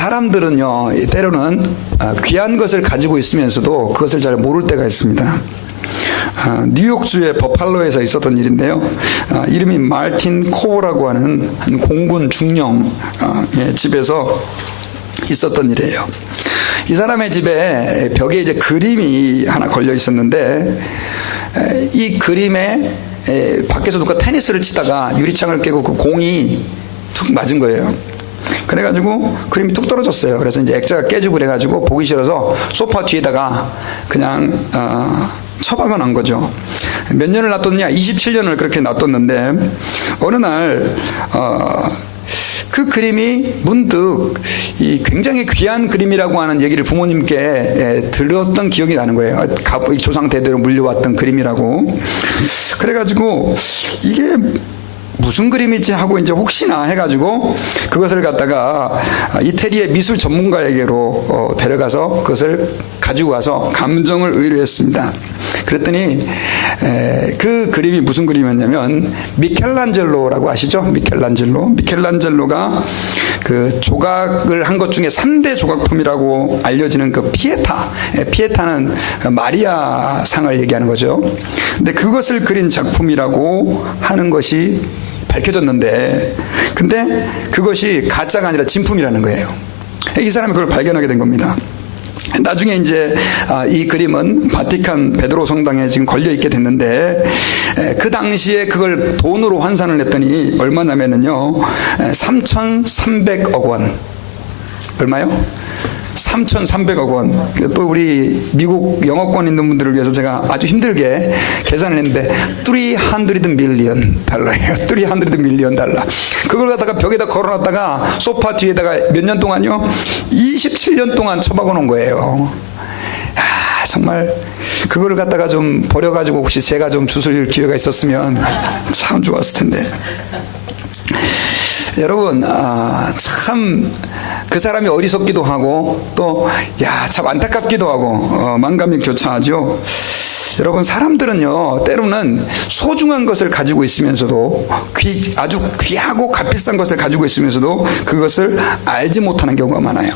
사람들은요, 때로는 귀한 것을 가지고 있으면서도 그것을 잘 모를 때가 있습니다. 뉴욕주의 버팔로에서 있었던 일인데요. 이름이 마틴 코보라고 하는 한 공군 중령 집에서 있었던 일이에요. 이 사람의 집에 벽에 이제 그림이 하나 걸려 있었는데, 이 그림에 밖에서 누가 테니스를 치다가 유리창을 깨고 그 공이 툭 맞은 거예요. 그래가지고 그림이 툭 떨어졌어요. 그래서 이제 액자가 깨지고 그래가지고 보기 싫어서 소파 뒤에다가 그냥 처박아 놓은 거죠. 몇 년을 놔뒀냐? 27년을 그렇게 놔뒀는데, 어느 날 그 그림이 문득 이 굉장히 귀한 그림이라고 하는 얘기를 부모님께 들었던 기억이 나는 거예요. 조상 대대로 물려왔던 그림이라고. 그래가지고 이게 무슨 그림이지 하고 이제 혹시나 해가지고 그것을 갖다가 이태리의 미술 전문가에게로 데려가서 그것을 가지고 와서 감정을 의뢰했습니다. 그랬더니 그 그림이 무슨 그림이었냐면, 미켈란젤로라고 아시죠? 미켈란젤로가 그 조각을 한 것 중에 3대 조각품이라고 알려지는 그 피에타는 마리아 상을 얘기하는 거죠. 근데 그것을 그린 작품이라고 하는 것이 밝혀졌는데, 근데 그것이 가짜가 아니라 진품이라는 거예요. 이 사람이 그걸 발견하게 된 겁니다. 나중에 이제 이 그림은 바티칸 베드로 성당에 지금 걸려 있게 됐는데, 그 당시에 그걸 돈으로 환산을 했더니 얼마냐면요, 3,300억 원. 얼마요? 3,300억 원. 또 우리 미국 영어권 있는 분들을 위해서 제가 아주 힘들게 계산을 했는데, $300 밀리언 달러예요. $300 밀리언 달러. 그걸 갖다가 벽에다 걸어놨다가 소파 뒤에다가 몇 년 동안요? 27년 동안 처박아 놓은 거예요. 정말 그거를 갖다가 좀 버려가지고 혹시 제가 좀 주술 기회가 있었으면 참 좋았을 텐데. 여러분, 참 그 사람이 어리석기도 하고 또 참 안타깝기도 하고 만감이 교차하죠. 여러분, 사람들은요, 때로는 소중한 것을 가지고 있으면서도, 아주 귀하고 값비싼 것을 가지고 있으면서도 그것을 알지 못하는 경우가 많아요.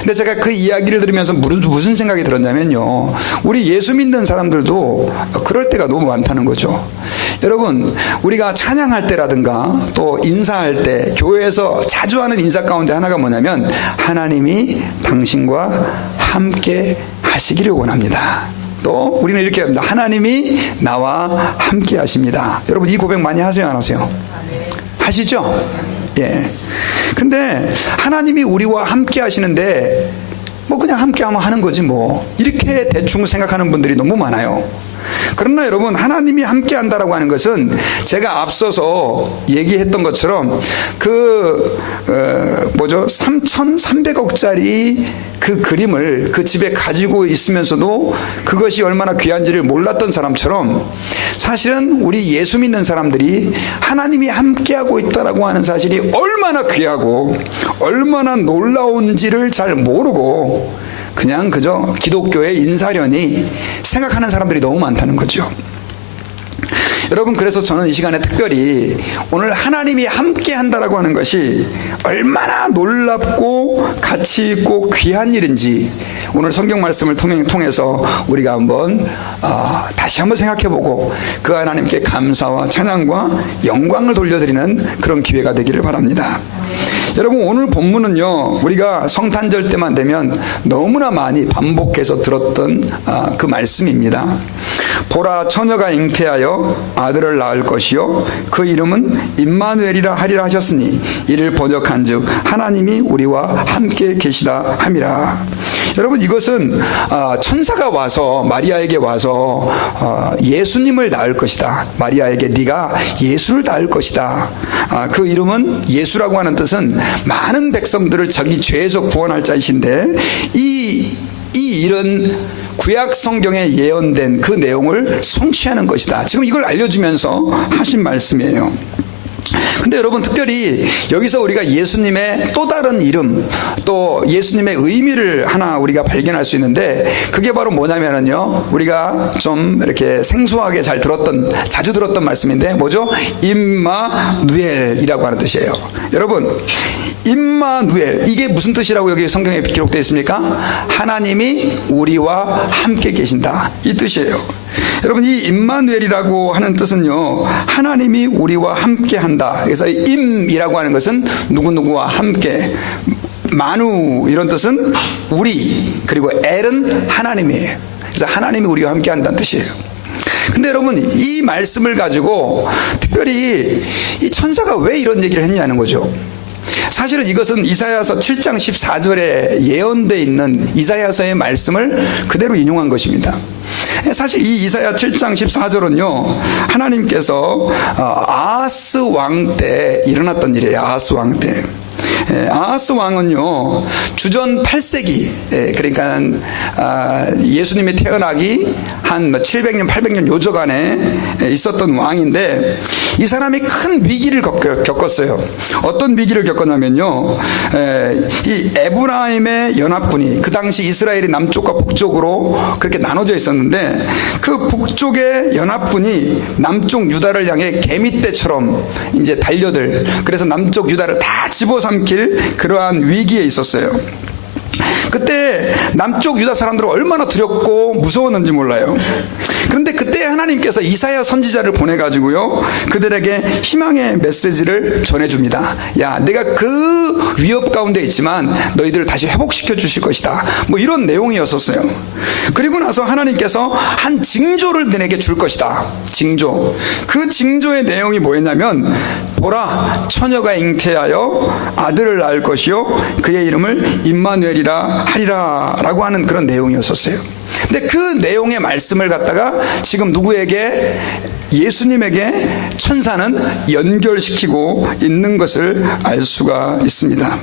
근데 제가 그 이야기를 들으면서 무슨 생각이 들었냐면요, 우리 예수 믿는 사람들도 그럴 때가 너무 많다는 거죠. 여러분, 우리가 찬양할 때라든가 또 인사할 때, 교회에서 자주 하는 인사 가운데 하나가 뭐냐면, 하나님이 당신과 함께 하시기를 원합니다. 또 우리는 이렇게 합니다. 하나님이 나와 함께 하십니다. 여러분, 이 고백 많이 하세요, 안 하세요? 하시죠? 예. 근데 하나님이 우리와 함께 하시는데 뭐 그냥 함께 하는 거지 뭐, 이렇게 대충 생각하는 분들이 너무 많아요. 그러나 여러분, 하나님이 함께 한다라고 하는 것은 제가 앞서서 얘기했던 것처럼 3,300억짜리 그 그림을 그 집에 가지고 있으면서도 그것이 얼마나 귀한지를 몰랐던 사람처럼, 사실은 우리 예수 믿는 사람들이 하나님이 함께하고 있다라고 하는 사실이 얼마나 귀하고 얼마나 놀라운지를 잘 모르고 그냥 그저 기독교의 인사련이 생각하는 사람들이 너무 많다는 거죠. 여러분, 그래서 저는 이 시간에 특별히 오늘 하나님이 함께 한다라고 하는 것이 얼마나 놀랍고 가치 있고 귀한 일인지 오늘 성경 말씀을 통해서 우리가 한번 다시 한번 생각해보고 그 하나님께 감사와 찬양과 영광을 돌려드리는 그런 기회가 되기를 바랍니다. 여러분, 오늘 본문은요, 우리가 성탄절 때만 되면 너무나 많이 반복해서 들었던 그 말씀입니다. 보라, 처녀가 잉태하여 아들을 낳을 것이요 그 이름은 임마누엘이라 하리라 하셨으니, 이를 번역한즉 하나님이 우리와 함께 계시다 함이라. 여러분, 이것은 천사가 와서 마리아에게 와서 예수님을 낳을 것이다. 마리아에게 네가 예수를 낳을 것이다. 그 이름은, 예수라고 하는 뜻은 많은 백성들을 자기 죄에서 구원할 자이신데, 이 일은 구약 성경에 예언된 그 내용을 성취하는 것이다. 지금 이걸 알려주면서 하신 말씀이에요. 근데 여러분, 특별히 여기서 우리가 예수님의 또 다른 이름, 또 예수님의 의미를 하나 우리가 발견할 수 있는데, 그게 바로 뭐냐면요, 우리가 좀 이렇게 생소하게 자주 들었던 말씀인데 뭐죠? 임마누엘이라고 하는 뜻이에요. 여러분, 임마누엘, 이게 무슨 뜻이라고 여기 성경에 기록되어 있습니까? 하나님이 우리와 함께 계신다, 이 뜻이에요. 여러분, 이 임마누엘이라고 하는 뜻은요, 하나님이 우리와 함께 한다. 그래서 임이라고 하는 것은 누구누구와 함께, 마누 이런 뜻은 우리, 그리고 엘은 하나님이에요. 그래서 하나님이 우리와 함께 한다는 뜻이에요. 근데 여러분, 이 말씀을 가지고 특별히 이 천사가 왜 이런 얘기를 했냐는 거죠. 사실은 이것은 이사야서 7장 14절에 예언되어 있는 이사야서의 말씀을 그대로 인용한 것입니다. 사실 이 이사야 7장 14절은요, 하나님께서 아하스 왕 때 일어났던 일이에요. 아하스 왕 때. 아하스 왕은요, 주전 8세기, 그러니까 예수님이 태어나기 한 700년 800년 요저간에 있었던 왕인데, 이 사람이 큰 위기를 겪었어요. 어떤 위기를 겪었냐면요, 이 에브라임의 연합군이, 그 당시 이스라엘이 남쪽과 북쪽으로 그렇게 나눠져 있었는데, 그 북쪽의 연합군이 남쪽 유다를 향해 개미떼처럼 이제 달려들, 그래서 남쪽 유다를 다 집어삼킬 그러한 위기에 있었어요. 그때 남쪽 유다 사람들은 얼마나 두렵고 무서웠는지 몰라요. 그런데 그때 하나님께서 이사야 선지자를 보내가지고요, 그들에게 희망의 메시지를 전해줍니다. 야, 내가 그 위협 가운데 있지만 너희들을 다시 회복시켜 주실 것이다, 뭐 이런 내용이었었어요. 그리고 나서 하나님께서 한 징조를 너네에게 줄 것이다. 징조. 그 징조의 내용이 뭐였냐면, 보라, 처녀가 잉태하여 아들을 낳을 것이요 그의 이름을 임마누엘이라 하리라 라고 하는 그런 내용이었었어요. 근데 그 내용의 말씀을 갖다가 지금 누구에게, 예수님에게 천사는 연결시키고 있는 것을 알 수가 있습니다.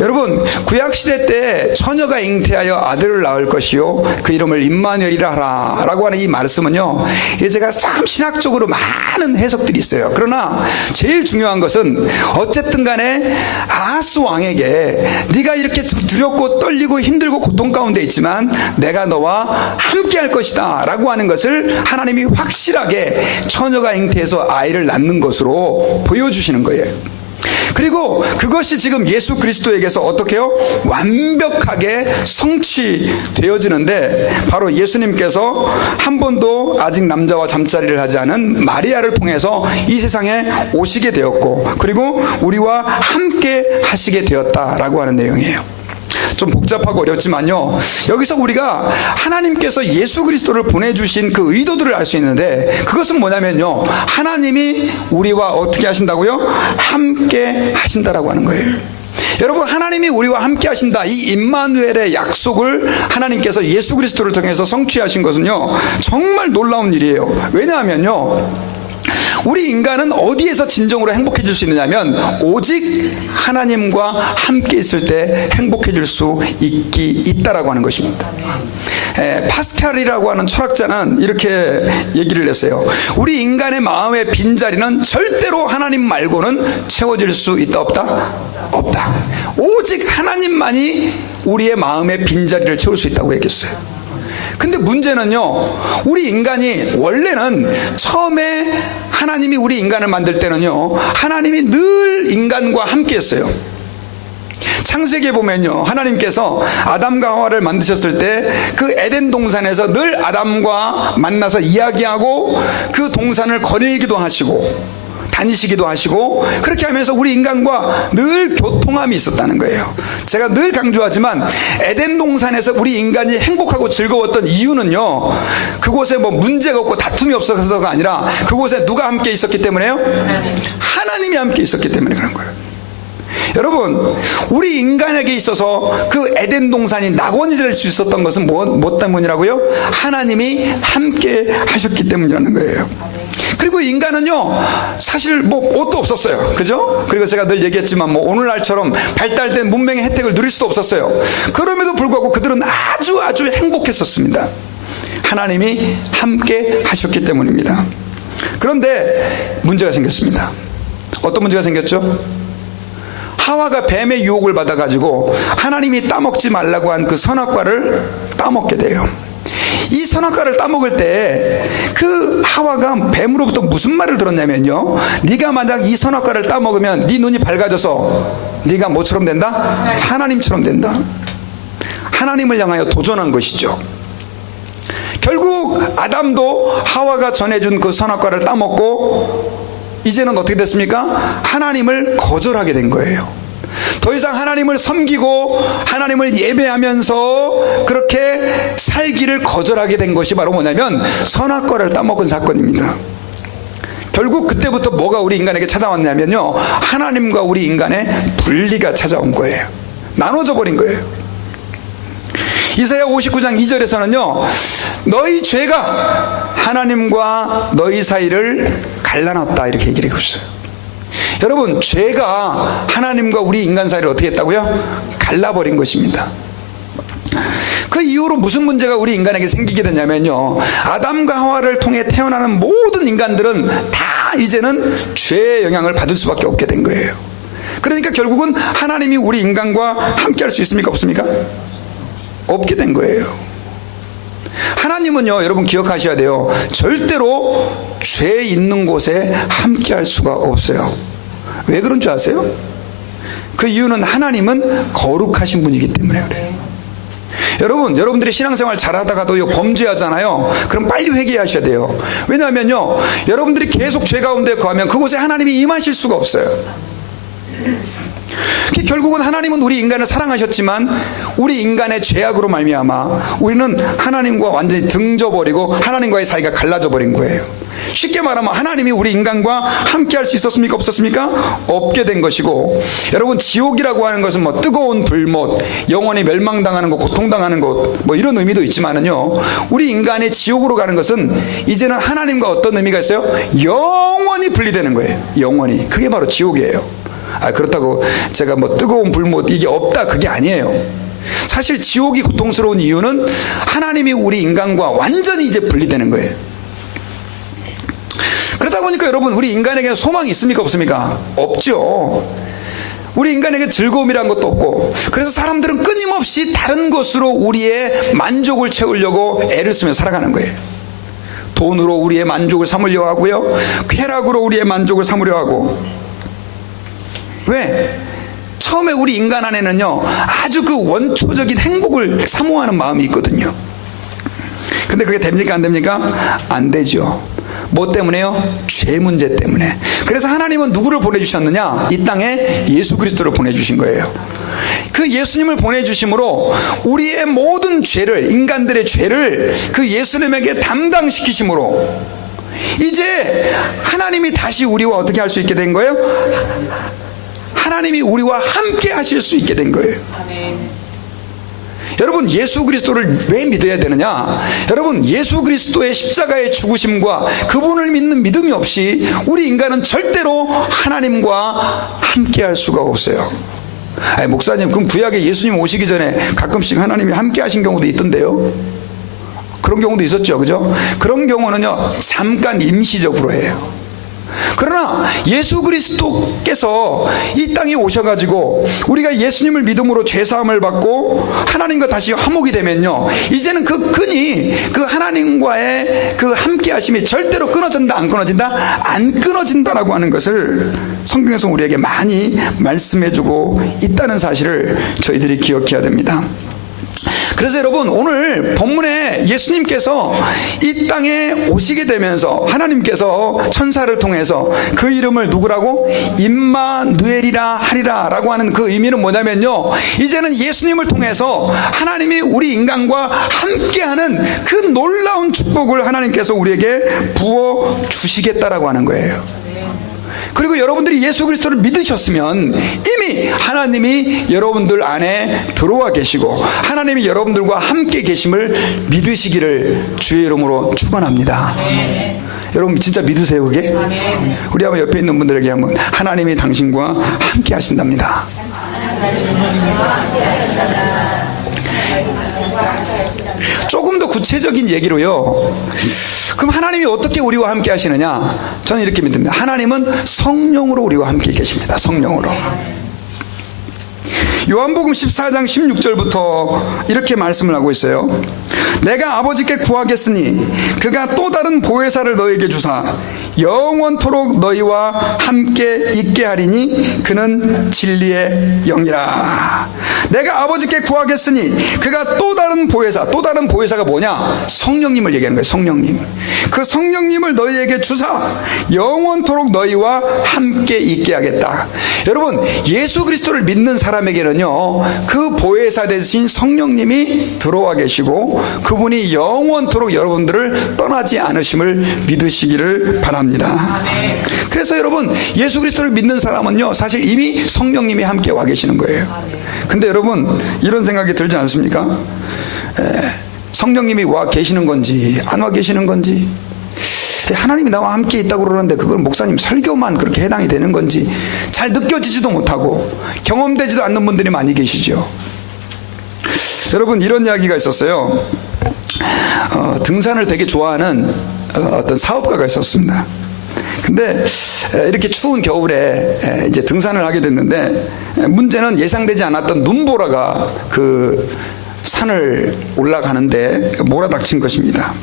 여러분, 구약시대 때 처녀가 잉태하여 아들을 낳을 것이요 그 이름을 임마누엘이라 하라 라고 하는 이 말씀은요, 제가 참 신학적으로 많은 해석들이 있어요. 그러나 제일 중요한 것은 어쨌든 간에 아하스 왕에게 네가 이렇게 두렵고 떨리고 힘들고 고통 가운데 있지만 내가 너와 함께 할 것이다 라고 하는 것을 하나님이 확실하게 처녀가 잉태해서 아이를 낳는 것으로 보여주시는 거예요. 그리고 그것이 지금 예수 그리스도에게서 어떻게 해요? 완벽하게 성취되어지는데, 바로 예수님께서 한 번도 아직 남자와 잠자리를 하지 않은 마리아를 통해서 이 세상에 오시게 되었고, 그리고 우리와 함께 하시게 되었다라고 하는 내용이에요. 좀 복잡하고 어렵지만요, 여기서 우리가 하나님께서 예수 그리스도를 보내주신 그 의도들을 알 수 있는데, 그것은 뭐냐면요, 하나님이 우리와 어떻게 하신다고요? 함께 하신다라고 하는 거예요. 여러분, 하나님이 우리와 함께 하신다, 이 임마누엘의 약속을 하나님께서 예수 그리스도를 통해서 성취하신 것은요, 정말 놀라운 일이에요. 왜냐하면요, 우리 인간은 어디에서 진정으로 행복해질 수 있느냐면, 오직 하나님과 함께 있을 때 행복해질 수 있다라고 하는 것입니다. 파스칼이라고 하는 철학자는 이렇게 얘기를 했어요. 우리 인간의 마음의 빈자리는 절대로 하나님 말고는 채워질 수 있다 없다? 없다. 오직 하나님만이 우리의 마음의 빈자리를 채울 수 있다고 얘기했어요. 근데 문제는요, 우리 인간이 원래는 처음에 하나님이 우리 인간을 만들 때는요, 하나님이 늘 인간과 함께 했어요. 창세기에 보면요, 하나님께서 아담과 하와를 만드셨을 때 그 에덴 동산에서 늘 아담과 만나서 이야기하고 그 동산을 거닐기도 하시고 다니시기도 하시고, 그렇게 하면서 우리 인간과 늘 교통함이 있었다는 거예요. 제가 늘 강조하지만 에덴 동산에서 우리 인간이 행복하고 즐거웠던 이유는요, 그곳에 뭐 문제가 없고 다툼이 없어서가 아니라 그곳에 누가 함께 있었기 때문에요? 하나님이 함께 있었기 때문에 그런 거예요. 여러분, 우리 인간에게 있어서 그 에덴 동산이 낙원이 될 수 있었던 것은 뭐 때문이라고요? 하나님이 함께 하셨기 때문이라는 거예요. 그리고 인간은요, 사실 뭐 옷도 없었어요. 그죠? 그리고 제가 늘 얘기했지만 뭐 오늘날처럼 발달된 문명의 혜택을 누릴 수도 없었어요. 그럼에도 불구하고 그들은 아주 행복했었습니다. 하나님이 함께 하셨기 때문입니다. 그런데 문제가 생겼습니다. 어떤 문제가 생겼죠? 하와가 뱀의 유혹을 받아가지고 하나님이 따먹지 말라고 한 그 선악과를 따먹게 돼요. 이 선악과를 따먹을 때 그 하와가 뱀으로부터 무슨 말을 들었냐면요, 네가 만약 이 선악과를 따먹으면 네 눈이 밝아져서 네가 뭐처럼 된다? 하나님처럼 된다. 하나님을 향하여 도전한 것이죠. 결국 아담도 하와가 전해준 그 선악과를 따먹고 이제는 어떻게 됐습니까? 하나님을 거절하게 된 거예요. 더 이상 하나님을 섬기고 하나님을 예배하면서 그렇게 살기를 거절하게 된 것이 바로 뭐냐면 선악과를 따먹은 사건입니다. 결국 그때부터 뭐가 우리 인간에게 찾아왔냐면요, 하나님과 우리 인간의 분리가 찾아온 거예요. 나눠져 버린 거예요. 이사야 59장 2절에서는요, 너희 죄가 하나님과 너희 사이를 갈라놨다 이렇게 얘기를 하고 있어요. 여러분, 죄가 하나님과 우리 인간 사이를 어떻게 했다고요? 갈라버린 것입니다. 그 이후로 무슨 문제가 우리 인간에게 생기게 됐냐면요, 아담과 하와를 통해 태어나는 모든 인간들은 다 이제는 죄의 영향을 받을 수밖에 없게 된 거예요. 그러니까 결국은 하나님이 우리 인간과 함께 할 수 있습니까? 없습니까? 없게 된 거예요. 하나님은요, 여러분 기억하셔야 돼요, 절대로 죄 있는 곳에 함께 할 수가 없어요. 왜 그런 줄 아세요? 그 이유는 하나님은 거룩하신 분이기 때문에 그래요. 여러분들이 신앙생활 잘하다가도 범죄하잖아요. 그럼 빨리 회개하셔야 돼요. 왜냐하면요, 여러분들이 계속 죄 가운데 거하면 그곳에 하나님이 임하실 수가 없어요. 결국은 하나님은 우리 인간을 사랑하셨지만 우리 인간의 죄악으로 말미암아 우리는 하나님과 완전히 등져버리고 하나님과의 사이가 갈라져 버린 거예요. 쉽게 말하면 하나님이 우리 인간과 함께 할 수 있었습니까? 없었습니까? 없게 된 것이고, 여러분 지옥이라고 하는 것은 뭐 뜨거운 불못, 영원히 멸망당하는 것, 고통당하는 것, 뭐 이런 의미도 있지만은요, 우리 인간의 지옥으로 가는 것은 이제는 하나님과 어떤 의미가 있어요? 영원히 분리되는 거예요. 영원히. 그게 바로 지옥이에요. 그렇다고 제가 뭐 뜨거운 불못 이게 없다 그게 아니에요. 사실 지옥이 고통스러운 이유는 하나님이 우리 인간과 완전히 이제 분리되는 거예요. 그러다 보니까 여러분, 우리 인간에게 소망이 있습니까? 없습니까? 없죠. 우리 인간에게 즐거움이란 것도 없고, 그래서 사람들은 끊임없이 다른 것으로 우리의 만족을 채우려고 애를 쓰며 살아가는 거예요. 돈으로 우리의 만족을 삼으려 하고요, 쾌락으로 우리의 만족을 삼으려 하고. 왜? 처음에 우리 인간 안에는요, 아주 그 원초적인 행복을 사모하는 마음이 있거든요. 근데 그게 됩니까? 안 됩니까? 안 되죠. 뭐 때문에요? 죄 문제 때문에. 그래서 하나님은 누구를 보내주셨느냐? 이 땅에 예수 그리스도를 보내주신 거예요. 그 예수님을 보내주심으로 우리의 모든 죄를, 인간들의 죄를 그 예수님에게 담당시키심으로 이제 하나님이 다시 우리와 어떻게 할 수 있게 된 거예요? 하나님이 우리와 함께 하실 수 있게 된 거예요. 아멘. 여러분, 예수 그리스도를 왜 믿어야 되느냐? 여러분, 예수 그리스도의 십자가의 죽으심과 그분을 믿는 믿음이 없이 우리 인간은 절대로 하나님과 함께 할 수가 없어요. 목사님, 그럼 구약에 예수님 오시기 전에 가끔씩 하나님이 함께 하신 경우도 있던데요. 그런 경우도 있었죠, 그죠? 그런 경우는요, 잠깐 임시적으로 해요. 그러나 예수 그리스도께서 이 땅에 오셔가지고 우리가 예수님을 믿음으로 죄사함을 받고 하나님과 다시 화목이 되면요, 이제는 그 끈이, 그 하나님과의 그 함께 하심이 절대로 끊어진다 안 끊어진다? 안 끊어진다라고 하는 것을 성경에서 우리에게 많이 말씀해주고 있다는 사실을 저희들이 기억해야 됩니다. 그래서 여러분, 오늘 본문에 예수님께서 이 땅에 오시게 되면서 하나님께서 천사를 통해서 그 이름을 누구라고? 임마누엘이라 하리라 라고 하는 그 의미는 뭐냐면요, 이제는 예수님을 통해서 하나님이 우리 인간과 함께하는 그 놀라운 축복을 하나님께서 우리에게 부어 주시겠다라고 하는 거예요. 그리고 여러분들이 예수 그리스도를 믿으셨으면 이미 하나님이 여러분들 안에 들어와 계시고 하나님이 여러분들과 함께 계심을 믿으시기를 주의 이름으로 축원합니다. 여러분 진짜 믿으세요 그게? 우리 한번 옆에 있는 분들에게 한번, 하나님이 당신과 함께 하신답니다. 조금 더 구체적인 얘기로요, 그럼 하나님이 어떻게 우리와 함께 하시느냐? 저는 이렇게 믿습니다. 하나님은 성령으로 우리와 함께 계십니다. 성령으로. 요한복음 14장 16절부터 이렇게 말씀을 하고 있어요. 내가 아버지께 구하겠으니 그가 또 다른 보혜사를 너에게 주사 영원토록 너희와 함께 있게 하리니 그는 진리의 영이라. 내가 아버지께 구하겠으니 그가 또 다른 보혜사, 또 다른 보혜사가 뭐냐? 성령님을 얘기하는 거예요. 성령님. 그 성령님을 너희에게 주사 영원토록 너희와 함께 있게 하겠다. 여러분, 예수 그리스도를 믿는 사람에게는요, 그 보혜사 되신 성령님이 들어와 계시고 그분이 영원토록 여러분들을 떠나지 않으심을 믿으시기를 바랍니다. 그래서 여러분, 예수 그리스도를 믿는 사람은요, 사실 이미 성령님이 함께 와 계시는 거예요. 근데 여러분, 이런 생각이 들지 않습니까? 성령님이 와 계시는 건지 안 와 계시는 건지, 하나님이 나와 함께 있다고 그러는데 그걸 목사님 설교만 그렇게 해당이 되는 건지 잘 느껴지지도 못하고 경험되지도 않는 분들이 많이 계시죠. 여러분, 이런 이야기가 있었어요. 등산을 되게 좋아하는 어떤 사업가가 있었습니다. 근데 이렇게 추운 겨울에 이제 등산을 하게 됐는데, 문제는 예상되지 않았던 눈보라가 그 산을 올라가는데 몰아닥친 것입니다.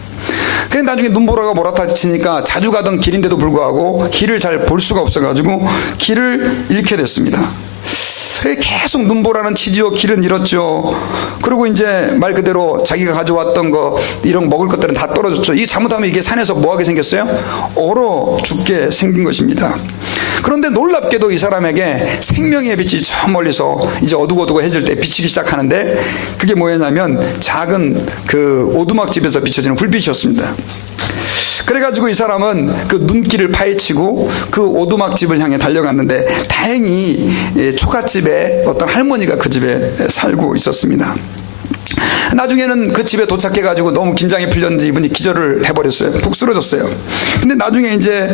그런데 나중에 눈보라가 몰아닥치니까 자주 가던 길인데도 불구하고 길을 잘 볼 수가 없어가지고 길을 잃게 됐습니다. 계속 눈보라는 치지요. 길은 잃었죠. 그리고 이제 말 그대로 자기가 가져왔던 거, 이런 먹을 것들은 다 떨어졌죠. 이게 잘못하면 이게 산에서 뭐하게 생겼어요? 얼어 죽게 생긴 것입니다. 그런데 놀랍게도 이 사람에게 생명의 빛이 저 멀리서 이제 어둑어둑해질 때 비치기 시작하는데, 그게 뭐였냐면 작은 그 오두막집에서 비춰지는 불빛이었습니다. 그래가지고 이 사람은 그 눈길을 파헤치고 그 오두막집을 향해 달려갔는데, 다행히 초가집에 어떤 할머니가 그 집에 살고 있었습니다. 나중에는 그 집에 도착해가지고 너무 긴장이 풀렸는지 이분이 기절을 해버렸어요. 푹 쓰러졌어요. 근데 나중에 이제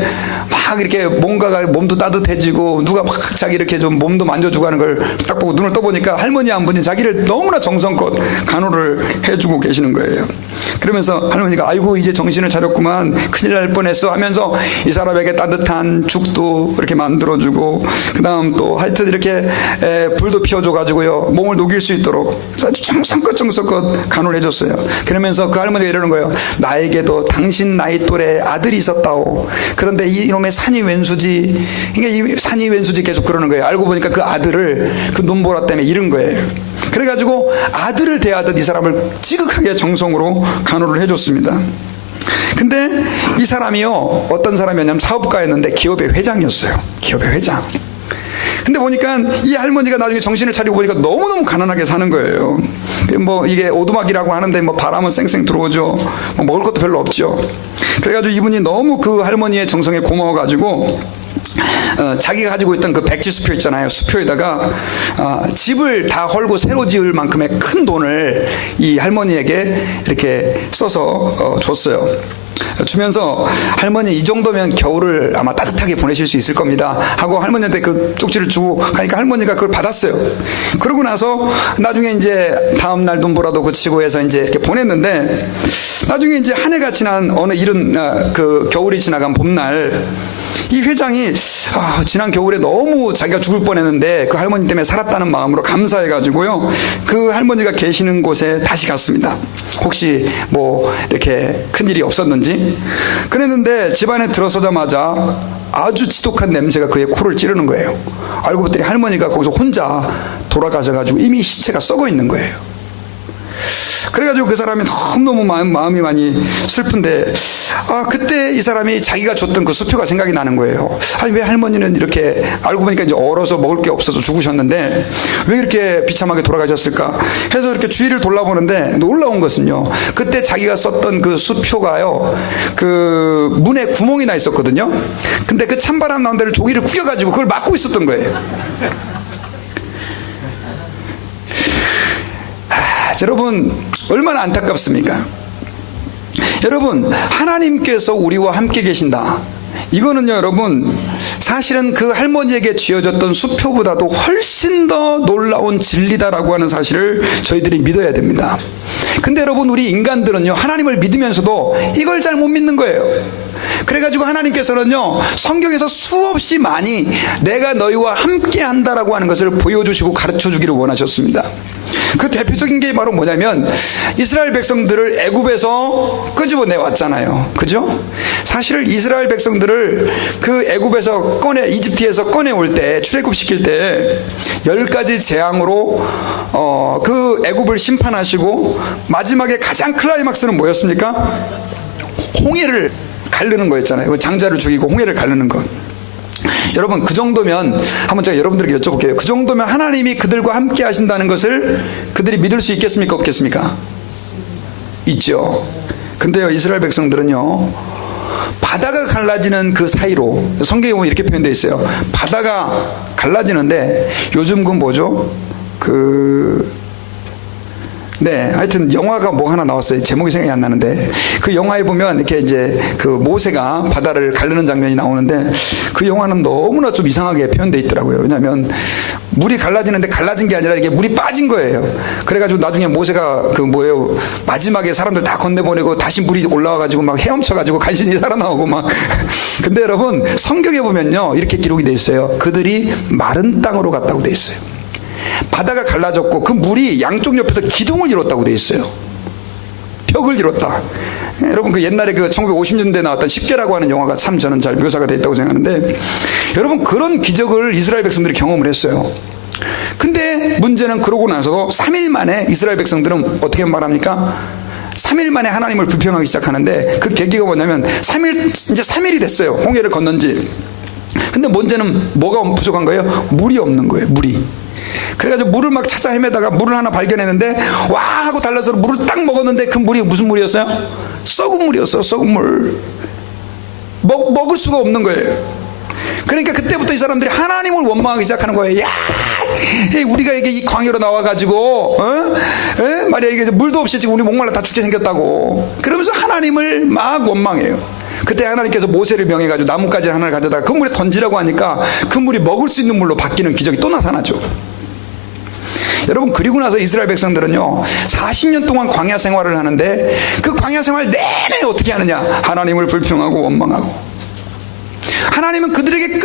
막 이렇게 뭔가가 몸도 따뜻해지고 누가 막 자기 이렇게 좀 몸도 만져주고 하는 걸 딱 보고 눈을 떠보니까 할머니 한 분이 자기를 너무나 정성껏 간호를 해주고 계시는 거예요. 그러면서 할머니가 아이고 이제 정신을 차렸구만, 큰일 날 뻔했어 하면서 이 사람에게 따뜻한 죽도 이렇게 만들어주고, 그 다음 또 하여튼 이렇게 불도 피워줘가지고요 몸을 녹일 수 있도록 아주 정성껏 간호를 해줬어요. 그러면서 그 할머니가 이러는 거예요. 나에게도 당신 나이 또래 아들이 있었다오. 그런데 이놈의 산이 왼수지. 그러니까 이 산이 왼수지 계속 그러는 거예요. 알고 보니까 그 아들을 그 눈보라 때문에 잃은 거예요. 그래가지고 아들을 대하듯 이 사람을 지극하게 정성으로 간호를 해줬습니다. 근데 이 사람이요, 어떤 사람이었냐면 사업가였는데 기업의 회장이었어요. 기업의 회장. 근데 보니까 이 할머니가 나중에 정신을 차리고 보니까 너무너무 가난하게 사는 거예요. 뭐 이게 오두막이라고 하는데 뭐 바람은 쌩쌩 들어오죠. 뭐 먹을 것도 별로 없죠. 그래가지고 이분이 너무 그 할머니의 정성에 고마워가지고 자기가 가지고 있던 그 백지 수표 있잖아요. 수표에다가 집을 다 헐고 새로 지을 만큼의 큰 돈을 이 할머니에게 이렇게 써서 줬어요. 주면서 할머니 이 정도면 겨울을 아마 따뜻하게 보내실 수 있을 겁니다 하고 할머니한테 그 쪽지를 주고 가니까 할머니가 그걸 받았어요. 그러고 나서 나중에 이제 다음날 눈보라도 그치고 해서 이제 이렇게 보냈는데, 나중에 이제 한 해가 지난 어느 이른 그 겨울이 지나간 봄날, 이 회장이 지난 겨울에 너무 자기가 죽을 뻔했는데 그 할머니 때문에 살았다는 마음으로 감사해가지고요, 그 할머니가 계시는 곳에 다시 갔습니다. 혹시 뭐 이렇게 큰일이 없었는지. 그랬는데 집안에 들어서자마자 아주 지독한 냄새가 그의 코를 찌르는 거예요. 알고 봤더니 할머니가 거기서 혼자 돌아가셔가지고 이미 시체가 썩어 있는 거예요. 그래가지고 그 사람이 너무너무 마음이 많이 슬픈데, 그때 이 사람이 자기가 줬던 그 수표가 생각이 나는 거예요. 아니 왜 할머니는 이렇게, 알고 보니까 이제 얼어서 먹을 게 없어서 죽으셨는데 왜 이렇게 비참하게 돌아가셨을까 해서 이렇게 주위를 돌아보는데, 놀라운 것은요, 그때 자기가 썼던 그 수표가요, 그 문에 구멍이 나 있었거든요. 근데 그 찬바람 나온 데를 종이를 구겨가지고 그걸 막고 있었던 거예요. 여러분, 얼마나 안타깝습니까? 여러분, 하나님께서 우리와 함께 계신다. 이거는요, 여러분, 사실은 그 할머니에게 쥐어졌던 수표보다도 훨씬 더 놀라운 진리다라고 하는 사실을 저희들이 믿어야 됩니다. 근데 여러분, 우리 인간들은요, 하나님을 믿으면서도 이걸 잘 못 믿는 거예요. 그래가지고 하나님께서는요, 성경에서 수없이 많이 내가 너희와 함께 한다라고 하는 것을 보여주시고 가르쳐 주기를 원하셨습니다. 그 대표적인 게 바로 뭐냐면, 이스라엘 백성들을 애굽에서 끄집어내 왔잖아요. 그죠? 사실 이스라엘 백성들을 그 애굽에서 이집트에서 꺼내올 때, 출애굽시킬 때 10가지 재앙으로 그 애굽을 심판하시고, 마지막에 가장 클라이막스는 뭐였습니까? 홍해를 가르는 거였잖아요. 장자를 죽이고 홍해를 가르는 것. 여러분, 그 정도면 한번 제가 여러분들에게 여쭤볼게요. 그 정도면 하나님이 그들과 함께 하신다는 것을 그들이 믿을 수 있겠습니까, 없겠습니까? 있죠. 근데요, 이스라엘 백성들은요, 바다가 갈라지는 그 사이로, 성경에 보면 이렇게 표현되어 있어요. 바다가 갈라지는데, 요즘 그 뭐죠? 하여튼 영화가 뭐 하나 나왔어요. 제목이 생각이 안 나는데, 그 영화에 보면 이렇게 이제 그 모세가 바다를 가르는 장면이 나오는데, 그 영화는 너무나 좀 이상하게 표현되어 있더라고요. 왜냐하면 물이 갈라지는데 갈라진 게 아니라 이게 물이 빠진 거예요. 그래가지고 나중에 모세가 마지막에 사람들 다 건네보내고 다시 물이 올라와가지고 막 헤엄쳐가지고 간신히 살아나오고 막. 근데 여러분, 성경에 보면요, 이렇게 기록이 돼 있어요. 그들이 마른 땅으로 갔다고 돼 있어요. 바다가 갈라졌고 그 물이 양쪽 옆에서 기둥을 이뤘다고 돼 있어요. 벽을 이뤘다. 여러분, 그 옛날에 그 1950년대에 나왔던 십계라고 하는 영화가 참 저는 잘 묘사가 돼 있다고 생각하는데, 여러분, 그런 기적을 이스라엘 백성들이 경험을 했어요. 근데 문제는 그러고 나서도 3일 만에 이스라엘 백성들은 어떻게 말합니까? 3일 만에 하나님을 불평하기 시작하는데, 그 계기가 뭐냐면 이제 3일이 됐어요. 홍해를 건넌 지. 근데 문제는 뭐가 부족한 거예요? 물이 없는 거예요. 물이. 그래가지고 물을 막 찾아 헤매다가 물을 하나 발견했는데, 와 하고 달려서 물을 딱 먹었는데, 그 물이 무슨 물이었어요? 썩은 물이었어요. 썩은 물. 먹을 수가 없는 거예요. 그러니까 그때부터 이 사람들이 하나님을 원망하기 시작하는 거예요. 야, 우리가 이게 이 광야로 나와가지고 말이야, 이게 물도 없이 지금 우리 목말라 다 죽게 생겼다고. 그러면서 하나님을 막 원망해요. 그때 하나님께서 모세를 명해가지고 나뭇가지 하나를 가져다가 그 물에 던지라고 하니까 그 물이 먹을 수 있는 물로 바뀌는 기적이 또 나타나죠. 여러분, 그리고 나서 이스라엘 백성들은요, 40년 동안 광야 생활을 하는데, 그 광야 생활 내내 어떻게 하느냐? 하나님을 불평하고 원망하고. 하나님은 그들에게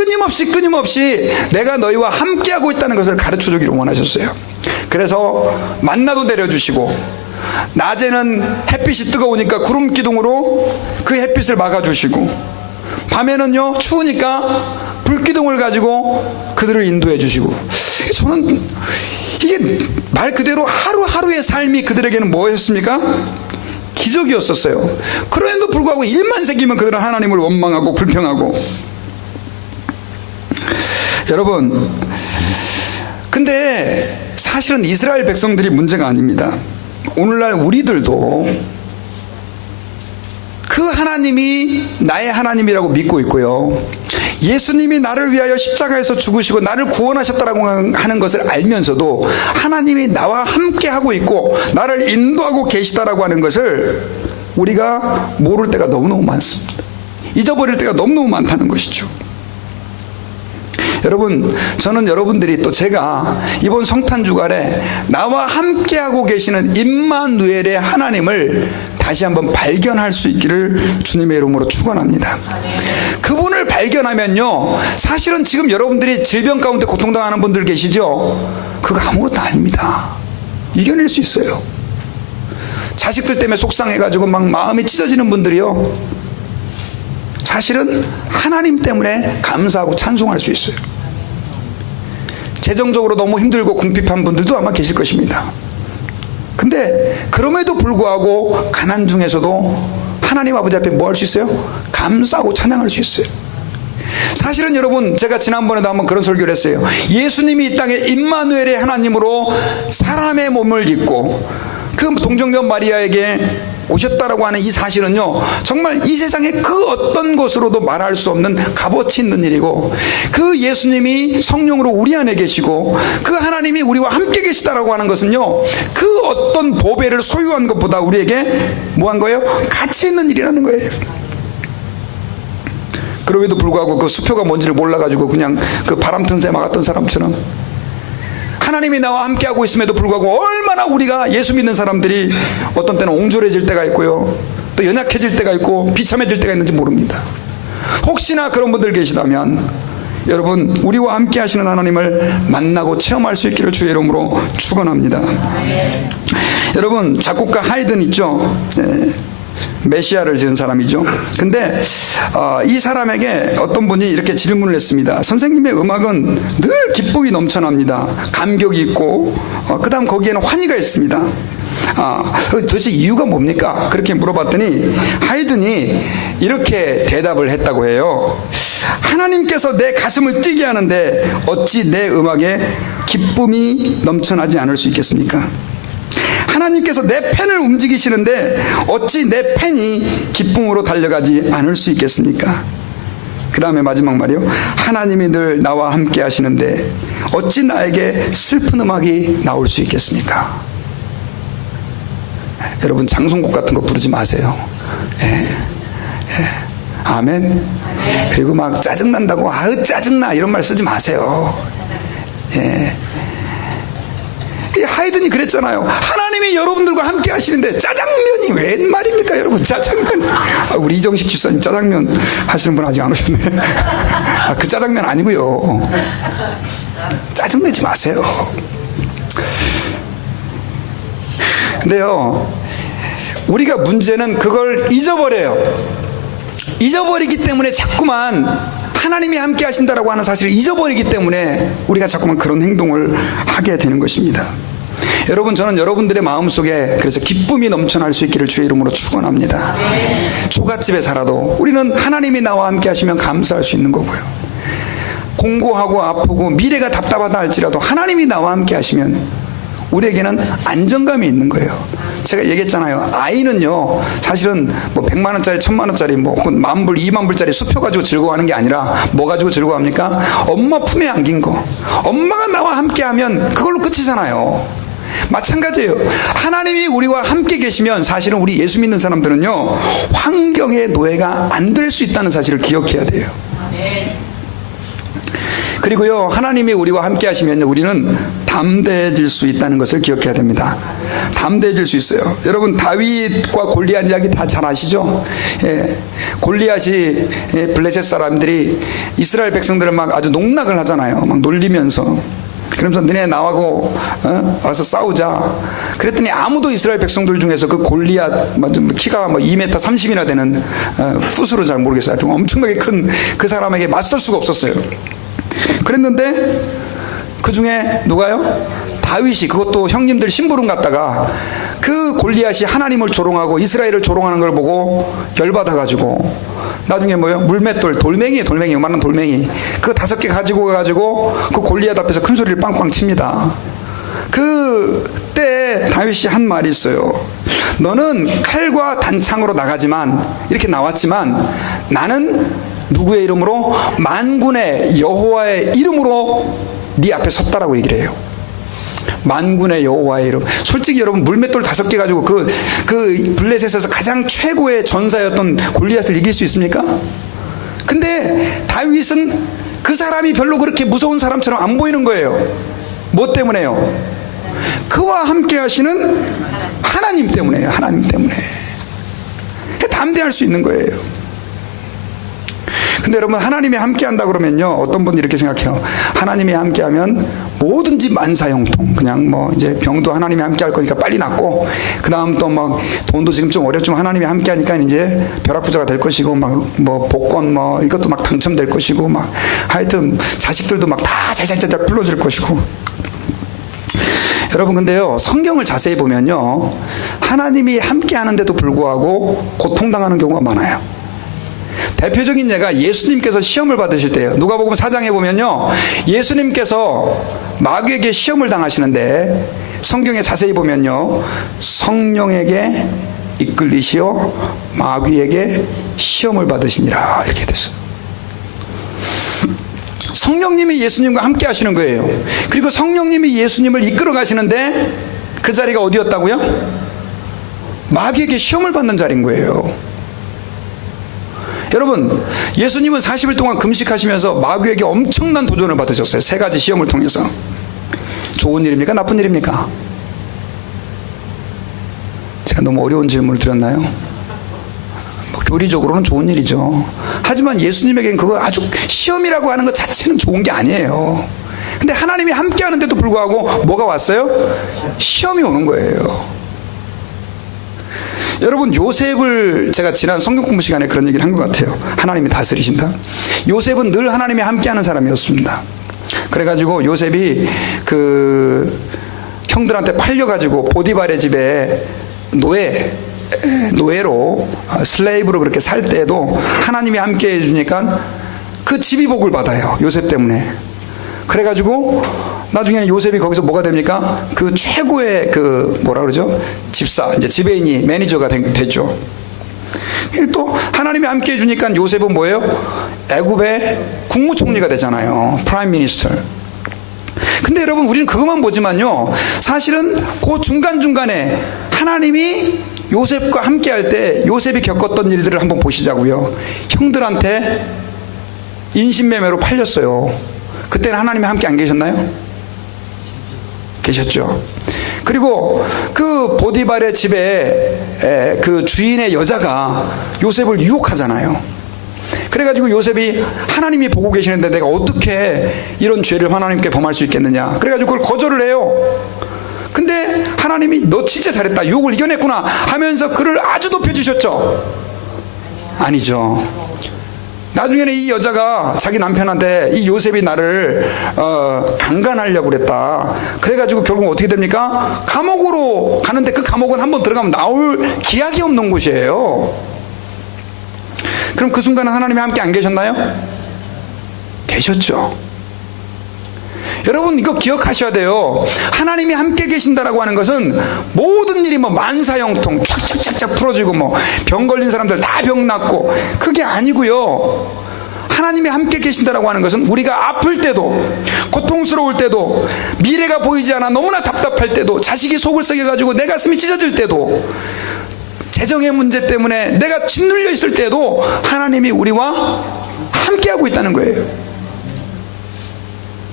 끊임없이 내가 너희와 함께하고 있다는 것을 가르쳐 주기를 원하셨어요. 그래서 만나도 내려주시고, 낮에는 햇빛이 뜨거우니까 구름 기둥으로 그 햇빛을 막아주시고, 밤에는요, 추우니까 불기둥을 가지고 그들을 인도해 주시고. 저는 이게 말 그대로 하루하루의 삶이 그들에게는 뭐였습니까? 기적이었었어요. 그럼에도 불구하고 일만 생기면 그들은 하나님을 원망하고 불평하고. 여러분, 근데 사실은 이스라엘 백성들이 문제가 아닙니다. 오늘날 우리들도 그 하나님이 나의 하나님이라고 믿고 있고요, 예수님이 나를 위하여 십자가에서 죽으시고 나를 구원하셨다라고 하는 것을 알면서도 하나님이 나와 함께 하고 있고 나를 인도하고 계시다라고 하는 것을 우리가 모를 때가 너무너무 많습니다. 잊어버릴 때가 너무너무 많다는 것이죠. 여러분, 저는 여러분들이 또 제가 이번 성탄 주간에 나와 함께하고 계시는 임마누엘의 하나님을 다시 한번 발견할 수 있기를 주님의 이름으로 축원합니다. 그분을 발견하면요, 사실은 지금 여러분들이 질병 가운데 고통당하는 분들 계시죠? 그거 아무것도 아닙니다. 이겨낼 수 있어요. 자식들 때문에 속상해가지고 막 마음이 찢어지는 분들이요, 사실은 하나님 때문에 감사하고 찬송할 수 있어요. 재정적으로 너무 힘들고 궁핍한 분들도 아마 계실 것입니다. 근데 그럼에도 불구하고 가난 중에서도 하나님 아버지 앞에 뭐 할 수 있어요? 감사하고 찬양할 수 있어요. 사실은 여러분, 제가 지난번에도 한번 그런 설교를 했어요. 예수님이 이 땅에 임마누엘의 하나님으로 사람의 몸을 입고 그 동정녀 마리아에게 오셨다라고 하는 이 사실은요, 정말 이 세상의 그 어떤 것으로도 말할 수 없는 값어치 있는 일이고, 그 예수님이 성령으로 우리 안에 계시고 그 하나님이 우리와 함께 계시다라고 하는 것은요, 그 어떤 보배를 소유한 것보다 우리에게 뭐한 거예요? 가치 있는 일이라는 거예요. 그럼에도 불구하고 그 수표가 뭔지를 몰라가지고 그냥 그 바람 틈새 막았던 사람처럼 하나님이 나와 함께하고 있음에도 불구하고 얼마나 우리가 예수 믿는 사람들이 어떤 때는 옹졸해질 때가 있고요, 또 연약해질 때가 있고 비참해질 때가 있는지 모릅니다. 혹시나 그런 분들 계시다면 여러분, 우리와 함께 하시는 하나님을 만나고 체험할 수 있기를 주의 이름으로 축원합니다. 여러분, 작곡가 하이든 있죠? 메시아를 지은 사람이죠. 근데 이 사람에게 어떤 분이 이렇게 질문을 했습니다. 선생님의 음악은 늘 기쁨이 넘쳐납니다. 감격이 있고 그 다음 거기에는 환희가 있습니다. 도대체 이유가 뭡니까? 그렇게 물어봤더니 하이든이 이렇게 대답을 했다고 해요. 하나님께서 내 가슴을 뛰게 하는데 어찌 내 음악에 기쁨이 넘쳐나지 않을 수 있겠습니까? 하나님께서 내 펜을 움직이시는데 어찌 내 펜이 기쁨으로 달려가지 않을 수 있겠습니까? 그 다음에 마지막 말이요. 하나님이 늘 나와 함께 하시는데 어찌 나에게 슬픈 음악이 나올 수 있겠습니까? 여러분, 장송곡 같은 거 부르지 마세요. 아멘. 그리고 막 짜증난다고 아으 짜증나 이런 말 쓰지 마세요. 이 하이든이 그랬잖아요. 하나님이 여러분들과 함께 하시는데 짜장면이 웬 말입니까, 여러분? 짜장면. 우리 이정식 집사님 짜장면 하시는 분 아직 안 오셨네. 그 짜장면 아니고요. 짜증내지 마세요. 근데요, 우리가 문제는 그걸 잊어버려요. 잊어버리기 때문에 자꾸만 하나님이 함께 하신다라고 하는 사실을 잊어버리기 때문에 우리가 자꾸만 그런 행동을 하게 되는 것입니다. 여러분, 저는 여러분들의 마음속에 그래서 기쁨이 넘쳐날 수 있기를 주의 이름으로 축원합니다. 초가집에 살아도 우리는 하나님이 나와 함께 하시면 감사할 수 있는 거고요, 공고하고 아프고 미래가 답답하다 할지라도 하나님이 나와 함께 하시면 우리에게는 안정감이 있는 거예요. 제가 얘기했잖아요. 아이는요, 사실은 뭐 100만 원짜리, 1000만 원짜리, 뭐 혹은 10,000불, 20,000불짜리 수표 가지고 즐거워하는 게 아니라 뭐 가지고 즐거워합니까? 엄마 품에 안긴 거. 엄마가 나와 함께하면 그걸로 끝이잖아요. 마찬가지예요. 하나님이 우리와 함께 계시면 사실은 우리 예수 믿는 사람들은요, 환경의 노예가 안 될 수 있다는 사실을 기억해야 돼요. 그리고요, 하나님이 우리와 함께 하시면 우리는 담대해질 수 있다는 것을 기억해야 됩니다. 담대해질 수 있어요. 여러분, 다윗과 골리앗 이야기 다 잘 아시죠? 골리앗이 블레셋 사람들이 이스라엘 백성들을 막 아주 농락을 하잖아요. 막 놀리면서. 그러면서 너네 나하고 와서 싸우자. 그랬더니 아무도 이스라엘 백성들 중에서 그 골리앗 키가 2m 30이나 되는 풋으로 잘 모르겠어요. 하여튼 엄청나게 큰 그 사람에게 맞설 수가 없었어요. 그랬는데 그 중에 누가요? 다윗이, 그것도 형님들 심부름 갔다가 그 골리앗이 하나님을 조롱하고 이스라엘을 조롱하는 걸 보고 열받아가지고 나중에 뭐요? 물맷돌, 돌멩이에요. 돌멩이, 요만한 돌멩이. 그거 5개 가지고 가가지고 그 골리앗 앞에서 큰 소리를 빵빵 칩니다. 그때 다윗이 한 말이 있어요. 너는 칼과 단창으로 나가지만, 이렇게 나왔지만 나는 누구의 이름으로? 만군의 여호와의 이름으로 네 앞에 섰다라고 얘기를 해요. 만군의 여호와의 이름. 솔직히 여러분, 물맷돌 5개 가지고 그 블레셋에서 가장 최고의 전사였던 골리앗을 이길 수 있습니까? 근데 다윗은 그 사람이 별로 그렇게 무서운 사람처럼 안 보이는 거예요. 뭐 때문에요? 그와 함께 하시는 하나님 때문에요. 하나님 때문에. 담대할 수 있는 거예요. 근데 여러분, 하나님이 함께 한다 그러면요, 어떤 분이 이렇게 생각해요. 하나님이 함께 하면 뭐든지 만사형통. 그냥 뭐 이제 병도 하나님이 함께 할 거니까 빨리 낫고, 그 다음 또 막 돈도 지금 좀 어렵지만 하나님이 함께 하니까 이제 벼락부자가 될 것이고, 막 뭐 복권 뭐 이것도 막 당첨될 것이고, 막 하여튼 자식들도 막 다 잘잘잘 불러줄 것이고. 여러분, 근데요, 성경을 자세히 보면요, 하나님이 함께 하는데도 불구하고 고통당하는 경우가 많아요. 대표적인 예가 예수님께서 시험을 받으실 때예요. 누가복음 4장에 보면요, 예수님께서 마귀에게 시험을 당하시는데 성경에 자세히 보면요, 성령에게 이끌리시어 마귀에게 시험을 받으시니라, 이렇게 됐어요. 성령님이 예수님과 함께 하시는 거예요. 그리고 성령님이 예수님을 이끌어 가시는데 그 자리가 어디였다고요? 마귀에게 시험을 받는 자리인 거예요. 여러분, 예수님은 40일 동안 금식하시면서 마귀에게 엄청난 도전을 받으셨어요. 3가지 시험을 통해서. 좋은 일입니까? 나쁜 일입니까? 제가 너무 어려운 질문을 드렸나요? 교리적으로는 좋은 일이죠. 하지만 예수님에게는 그거 아주 시험이라고 하는 것 자체는 좋은 게 아니에요. 근데 하나님이 함께 하는데도 불구하고 뭐가 왔어요? 시험이 오는 거예요. 여러분, 요셉을 제가 지난 성경 공부 시간에 그런 얘기를 한 것 같아요. 하나님이 다스리신다. 요셉은 늘 하나님이 함께 하는 사람이었습니다. 그래가지고 요셉이 그 형들한테 팔려가지고 보디발의 집에 노예로 슬레이브로 그렇게 살 때에도 하나님이 함께 해주니까 그 집이 복을 받아요. 요셉 때문에. 그래가지고 나중에는 요셉이 거기서 뭐가 됩니까? 그 최고의 그 뭐라 그러죠? 집사, 이제 지배인이 매니저가 됐죠. 또 하나님이 함께 해주니까 요셉은 뭐예요? 애굽의 국무총리가 되잖아요. 프라임 미니스터. 근데 여러분, 우리는 그것만 보지만요, 사실은 그 중간중간에 하나님이 요셉과 함께 할 때 요셉이 겪었던 일들을 한번 보시자고요. 형들한테 인신매매로 팔렸어요. 그때는 하나님이 함께 안 계셨나요? 계셨죠. 그리고 그 보디발의 집에 그 주인의 여자가 요셉을 유혹하잖아요. 그래가지고 요셉이 하나님이 보고 계시는데 내가 어떻게 이런 죄를 하나님께 범할 수 있겠느냐. 그래가지고 그걸 거절을 해요. 근데 하나님이 너 진짜 잘했다, 유혹을 이겨냈구나 하면서 그를 아주 높여주셨죠? 아니죠. 나중에는 이 여자가 자기 남편한테 이 요셉이 나를 강간하려고 그랬다. 그래가지고 결국 어떻게 됩니까? 감옥으로 가는데 그 감옥은 한번 들어가면 나올 기약이 없는 곳이에요. 그럼 그 순간은 하나님이 함께 안 계셨나요? 계셨죠. 여러분, 이거 기억하셔야 돼요. 하나님이 함께 계신다라고 하는 것은 모든 일이 뭐 만사형통 촥촥촥촥 풀어지고 뭐 병 걸린 사람들 다 병 낫고, 그게 아니고요. 하나님이 함께 계신다라고 하는 것은 우리가 아플 때도, 고통스러울 때도, 미래가 보이지 않아 너무나 답답할 때도, 자식이 속을 썩여가지고 내 가슴이 찢어질 때도, 재정의 문제 때문에 내가 짓눌려 있을 때도 하나님이 우리와 함께하고 있다는 거예요.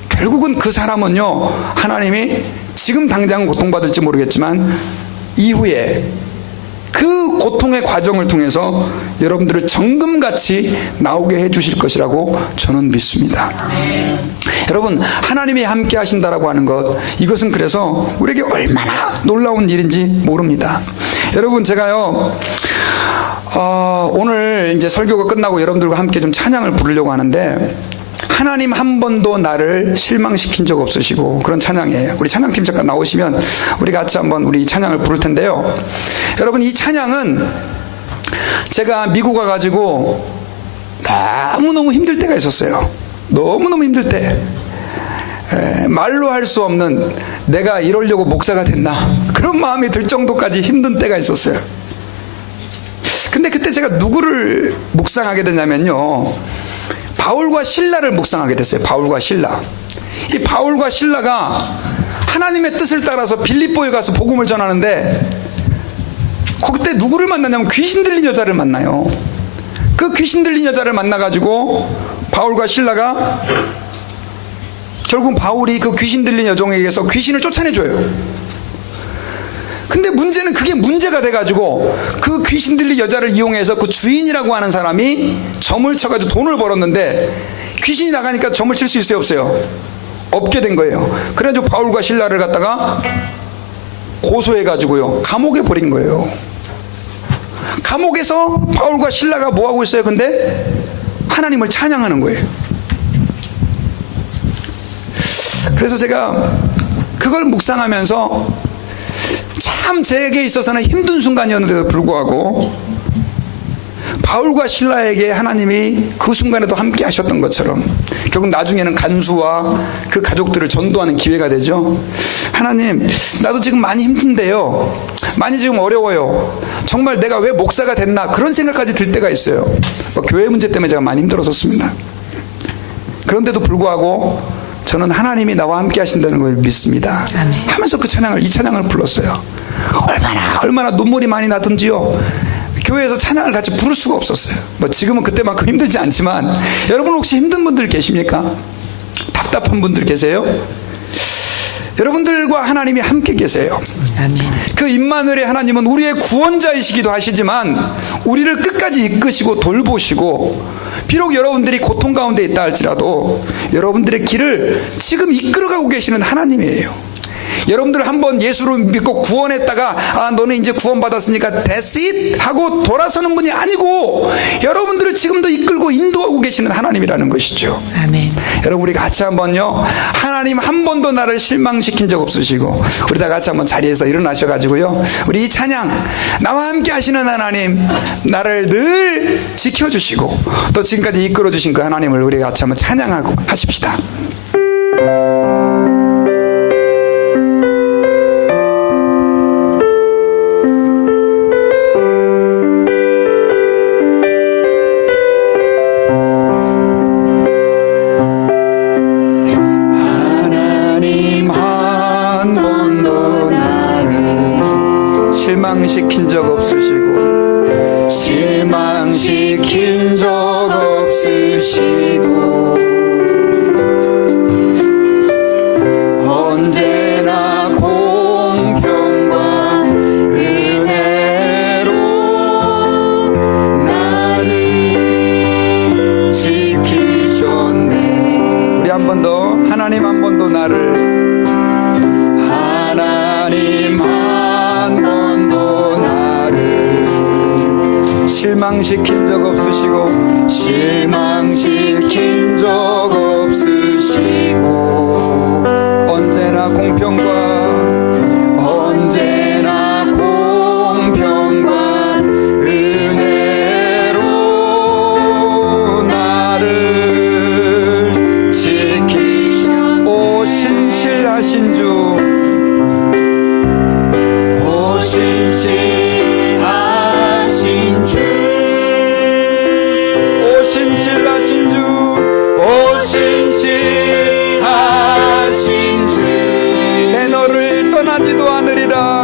결국은 그 사람은요, 하나님이 지금 당장 고통받을지 모르겠지만 이후에 그 고통의 과정을 통해서 여러분들을 정금같이 나오게 해주실 것이라고 저는 믿습니다. 여러분, 하나님이 함께 하신다라고 하는 것, 이것은 그래서 우리에게 얼마나 놀라운 일인지 모릅니다. 여러분, 제가요 오늘 이제 설교가 끝나고 여러분들과 함께 좀 찬양을 부르려고 하는데, 하나님 한 번도 나를 실망시킨 적 없으시고, 그런 찬양이에요. 우리 찬양팀 잠깐 나오시면 우리 같이 한번 우리 찬양을 부를 텐데요. 여러분, 이 찬양은 제가 미국 와가지고 너무너무 힘들 때가 있었어요. 너무너무 힘들 때, 말로 할 수 없는, 내가 이러려고 목사가 됐나, 그런 마음이 들 정도까지 힘든 때가 있었어요. 근데 그때 제가 누구를 묵상하게 됐냐면요, 바울과 실라를 묵상하게 됐어요. 바울과 실라. 이 바울과 실라가 하나님의 뜻을 따라서 빌립보에 가서 복음을 전하는데, 그때 누구를 만나냐면 귀신 들린 여자를 만나요. 그 귀신 들린 여자를 만나가지고 바울과 실라가 결국 바울이 그 귀신 들린 여종에게서 귀신을 쫓아내줘요. 근데 문제는 그게 문제가 돼가지고 그 귀신 들린 여자를 이용해서 그 주인이라고 하는 사람이 점을 쳐가지고 돈을 벌었는데, 귀신이 나가니까 점을 칠 수 있어요, 없어요? 없게 된 거예요. 그래가지고 바울과 실라를 갖다가 고소해가지고요, 감옥에 버린 거예요. 감옥에서 바울과 실라가 뭐하고 있어요? 근데 하나님을 찬양하는 거예요. 그래서 제가 그걸 묵상하면서 참 제게 있어서는 힘든 순간이었는데도 불구하고 바울과 실라에게 하나님이 그 순간에도 함께 하셨던 것처럼 결국 나중에는 간수와 그 가족들을 전도하는 기회가 되죠. 하나님, 나도 지금 많이 힘든데요, 많이 지금 어려워요, 정말 내가 왜 목사가 됐나, 그런 생각까지 들 때가 있어요. 교회 문제 때문에 제가 많이 힘들었었습니다. 그런데도 불구하고 저는 하나님이 나와 함께 하신다는 걸 믿습니다. 아멘. 하면서 이 찬양을 불렀어요. 얼마나 눈물이 많이 나든지요, 교회에서 찬양을 같이 부를 수가 없었어요. 지금은 그때만큼 힘들지 않지만, 여러분 혹시 힘든 분들 계십니까? 답답한 분들 계세요? 여러분들과 하나님이 함께 계세요. 아멘. 그 임마누엘의 하나님은 우리의 구원자이시기도 하시지만 우리를 끝까지 이끄시고 돌보시고, 비록 여러분들이 고통 가운데 있다 할지라도 여러분들의 길을 지금 이끌어가고 계시는 하나님이에요. 여러분들 한번 예수를 믿고 구원했다가 너는 이제 구원받았으니까 that's it 하고 돌아서는 분이 아니고, 여러분들을 지금도 이끌고 인도하고 계시는 하나님이라는 것이죠. 아멘. 여러분, 우리 같이 한번요, 하나님 한 번도 나를 실망시킨 적 없으시고, 우리 다 같이 한번 자리에서 일어나셔가지고요, 우리 이 찬양, 나와 함께 하시는 하나님, 나를 늘 지켜주시고 또 지금까지 이끌어주신 그 하나님을 우리 같이 한번 찬양하고 하십시다. 실망시킨 적 없으시고, 실망시킨 적 없으시고, 언제나 공평과 은혜로 나를 지키셨네. 우리 한 번 더, 하나님 한 번 더 나를, 실망시킨 적 없으시고, 실망시킨 적 없으시고, 언제나 공평과 은혜로 나를 지키셔. 오 신실하신 주, 오 신실하신 주, 신실하신 주, 오 신실하신 주, 내 너를 떠나지도 않으리라.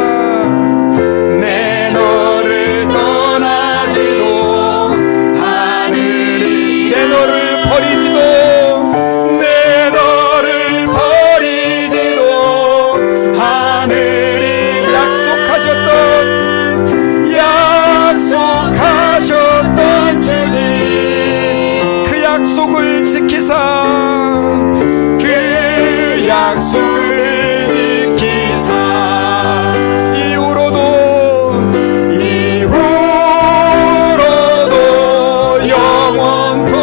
내 너를 떠나지도 않으리. 내 너를 버리지도, 내 너를 버리지도 않으리. 약속하셨던 주님, 약속을 지키사, 그 약속을 지키사, 이후로도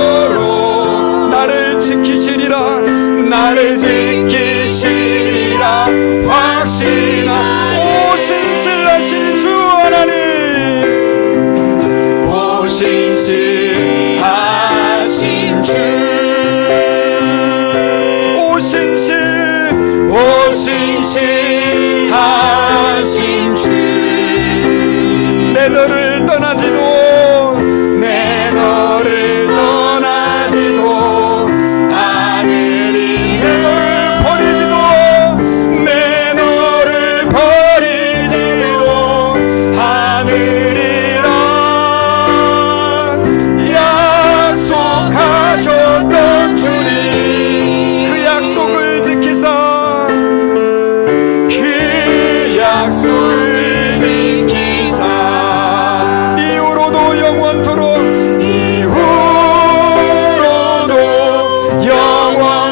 영원토록 나를 지키시리라, 나를 지키시리라 확신하. 오 신실하신 주 하나님, 오 신실하신 주, 오 신실하신 주, 내 너를 떠나지도, 내 너를 떠나지도 않으리. 내 너를 버리지도, 내 너를 버리지도 않으리라. 약속하셨던 주님, 그 약속을 지키사, 그 약속을 지키사, 이후로도 영원토록, 이후로도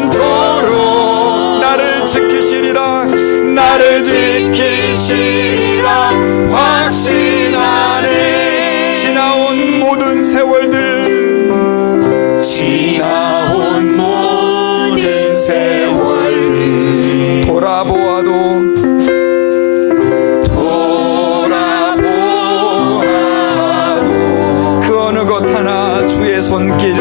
영원토록 나를 지키시리라, 나를 지키시리라 확신하네. 지나온 모든 세월들, 지나온 모든 세월들 돌아보아도 그 어느 것 하나 주의 손길,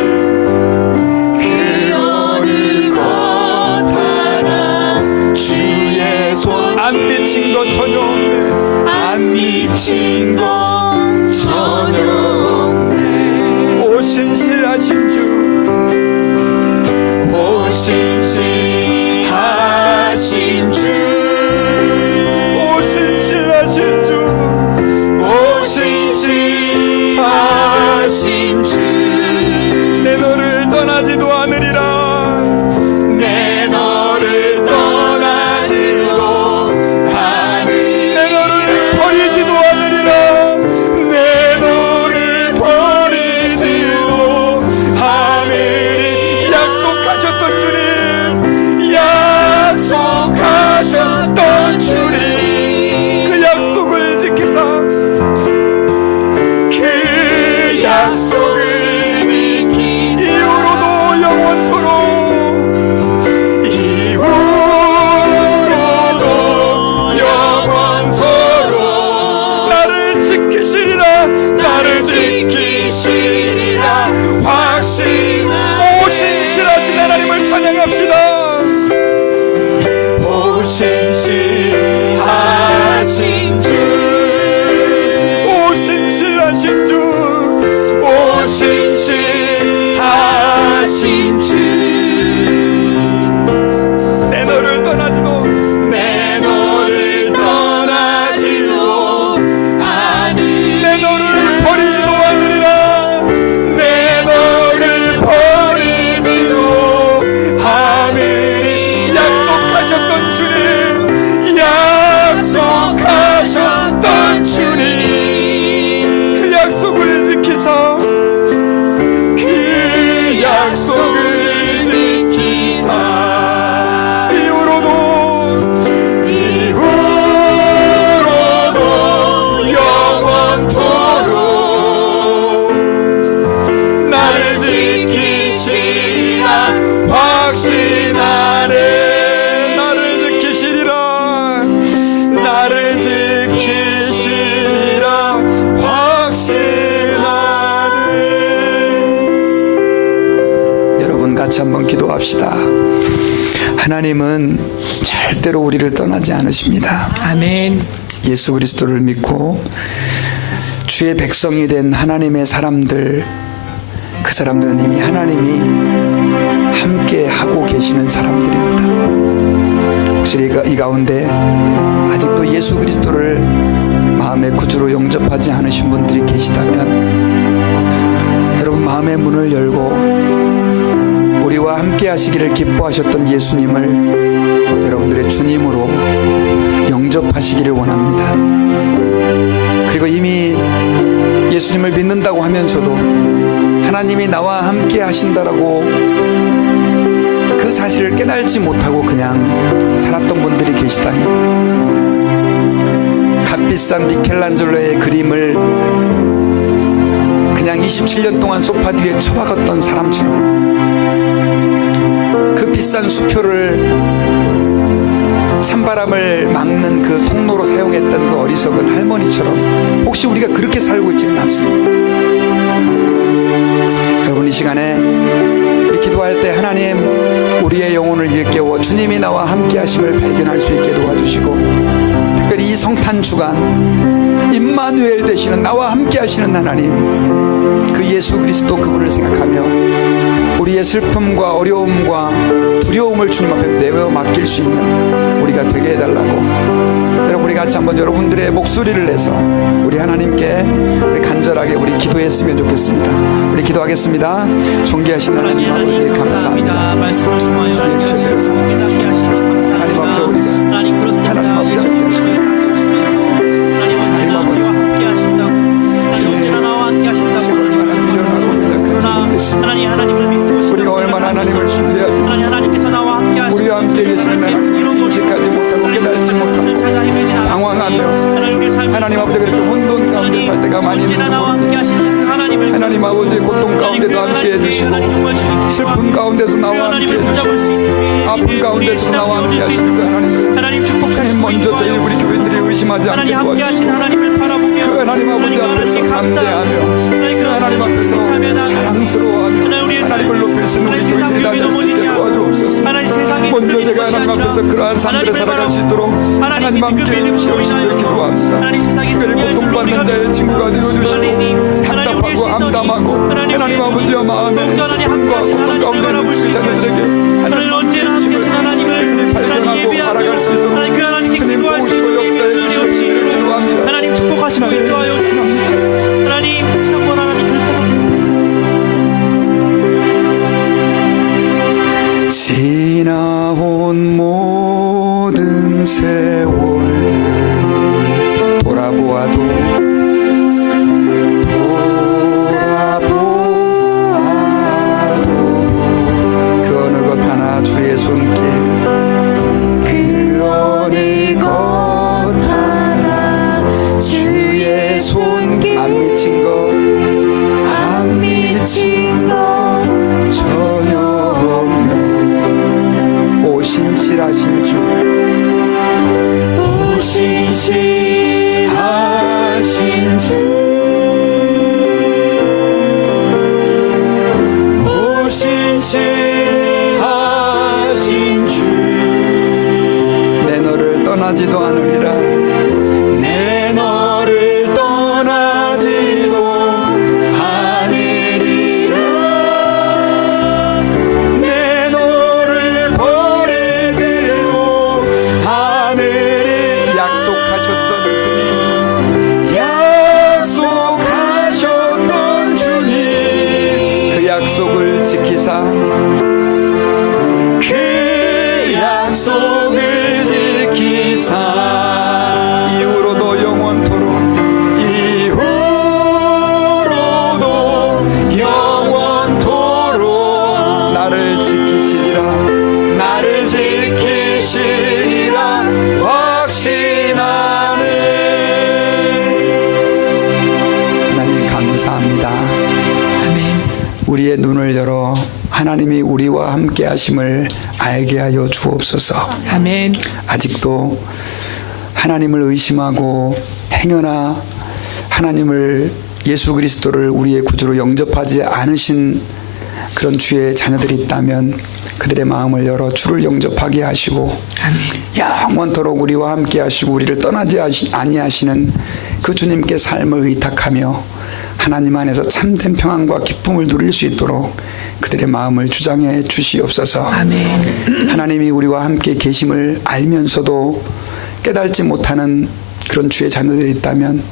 그 어느 것 하나 주의 손, 안 미친 것 전혀 없네, 안 미친 것 전혀 없네. 오 신실하신 주, 오 신실하신 주, 오 신실하신 주, 오 신실하신 주, 내 너를 떠나지도 않으리라. 내 너를 떠나지도 기도합시다. 하나님은 절대로 우리를 떠나지 않으십니다. 아멘. 예수 그리스도를 믿고 주의 백성이 된 하나님의 사람들, 그 사람들은 이미 하나님이 함께 하고 계시는 사람들입니다. 혹시 이 가운데 아직도 예수 그리스도를 마음의 구주로 영접하지 않으신 분들이 계시다면 여러분 마음의 문을 열고 우리와 함께 하시기를 기뻐하셨던 예수님을 여러분들의 주님으로 영접하시기를 원합니다. 그리고 이미 예수님을 믿는다고 하면서도 하나님이 나와 함께 하신다라고 그 사실을 깨달지 못하고 그냥 살았던 분들이 계시다면 값비싼 미켈란젤로의 그림을 그냥 27년 동안 소파 뒤에 처박았던 사람처럼 그 비싼 수표를 찬바람을 막는 그 통로로 사용했던 그 어리석은 할머니처럼 혹시 우리가 그렇게 살고 있지는 않습니다. 여러분 이 시간에 우리 기도할 때 하나님 우리의 영혼을 일깨워 주님이 나와 함께 하심을 발견할 수 있게 도와주시고 특별히 이 성탄 주간 임마누엘 되시는 나와 함께 하시는 하나님 그 예수 그리스도 그분을 생각하며 우리의 슬픔과 어려움과 두려움을 주님 앞에 내어 맡길 수 있는 우리가 되게 해달라고 여러분 우리 같이 한번 여러분들의 목소리를 내서 우리 하나님께 우리 간절하게 우리 기도했으면 좋겠습니다. 우리 기도하겠습니다. 존귀하신 하나님 아버지 감사합니다. 말씀을 통하여 주님 최대를 함께 하시니 감사합니다. 하나님 아버지 우리가 하나님 그렇습니다. 하나님 아버지 예수님을 가르치시면서 하나님 언제나 우리와 함께 하신다고 하나님 언제나 나와 함께 하신다고 하나님 말씀하셨습니다. 그러나 하나님을 믿고 우리가 얼마나 하나님을 신뢰하지 하나님께서 나와 함께 하시고 우리와 함께 계시는 하나님을 인식하지 못하고 깨달지 못하고 방황하며 하나님 아버지 그렇게 혼돈 가운데 살 때가 많이 있는 하나님 아버지 고통 가운데도 함께 해주시고 슬픔 가운데서 나와 함께 해주시고 아픔 가운데서 나와 함께 하시는 그 하나님 주님 먼저 저희 우리 교인들이 의심하지 않게 도와주시고 그 하나님 아버지 앞에서 감사하며 그 하나님 앞에서 자랑스러워하며 하나님을 높일 수 있는 우리 교인들이 다 될 수 있게 도와주옵소서. 먼저 제가 하나님 앞에서 그러한 삶들을 살아갈 수 있도록 하나님 함께 해주시옵시길 기도합니다. 특별히 고통받는 자의 친구가 되어주시고 답답하고 암담하고 하나님 아버지와 마음의 슬픔과 고통 가운데 있는 주의 자녀들에게 하나님 함께 해주시고 그들이 발견하고 알아갈 수 있도록 주님 도우시고 역사해 주시옵시기를 기도합니다. 하나님 축복하시고 인도하여 주옵소서. 하나님 한번 하나님 결단하고 지나온 모든 세월들 돌아보아도 그 어느 것 하나 주의 손길 그 어느 것 하나 주의 손길 안 미친 것 전혀 없는 오신실하신 주 오신실하신 주 오신실하신 주 내 너를 떠나지도 않으리라 내 너를 떠나지도 않으리라 내 너를 버리지도 않으리 약속하셨던 주님 그 약속을 지키사 그 약속을 지키사 이후로도 영원토록 나를 지키시리라 확신하네. 하나님 감사합니다. 아멘. 우리의 눈을 열어 하나님이 우리와 함께 하심을 알게 하여 주옵소서. 아멘. 아직도 하나님을 의심하고 행여나 하나님을 예수 그리스도를 우리의 구주로 영접하지 않으신 그런 주의 자녀들이 있다면 그들의 마음을 열어 주를 영접하게 하시고 영원토록 우리와 함께 하시고 우리를 떠나지 아니하시는 그 주님께 삶을 의탁하며 하나님 안에서 참된 평안과 기쁨을 누릴 수 있도록 그들의 마음을 주장해 주시옵소서. 하나님이 우리와 함께 계심을 알면서도 깨달지 못하는 그런 주의 자녀들이 있다면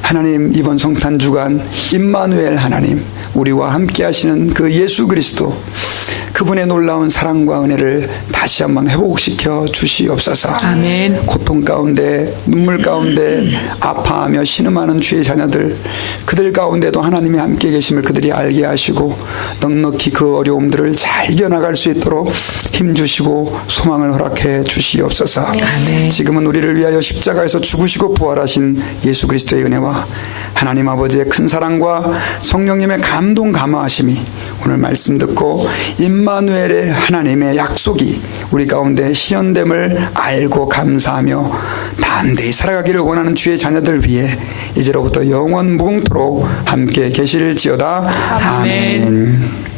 하나님, 이번 성탄 주간 임마누엘 하나님, 우리와 함께 하시는 그 예수 그리스도, 그분의 놀라운 사랑과 은혜를 다시 한번 회복시켜 주시옵소서. 아멘. 고통 가운데, 눈물 가운데 아파하며 신음하는 주의 자녀들, 그들 가운데도 하나님이 함께 계심을 그들이 알게 하시고 넉넉히 그 어려움들을 잘 이겨나갈 수 있도록 힘주시고 소망을 허락해 주시옵소서. 아멘. 지금은 우리를 위하여 십자가에서 죽으시고 부활하신 예수 그리스도의 은혜와 하나님 아버지의 큰 사랑과 성령님의 감동 감화하심이 오늘 말씀 듣고 임마누엘의 하나님의 약속이 우리 가운데 실현됨을 알고 감사하며 담대히 살아가기를 원하는 주의 자녀들 위해 이제로부터 영원 무궁토록 함께 계실지어다. 아멘. 아멘.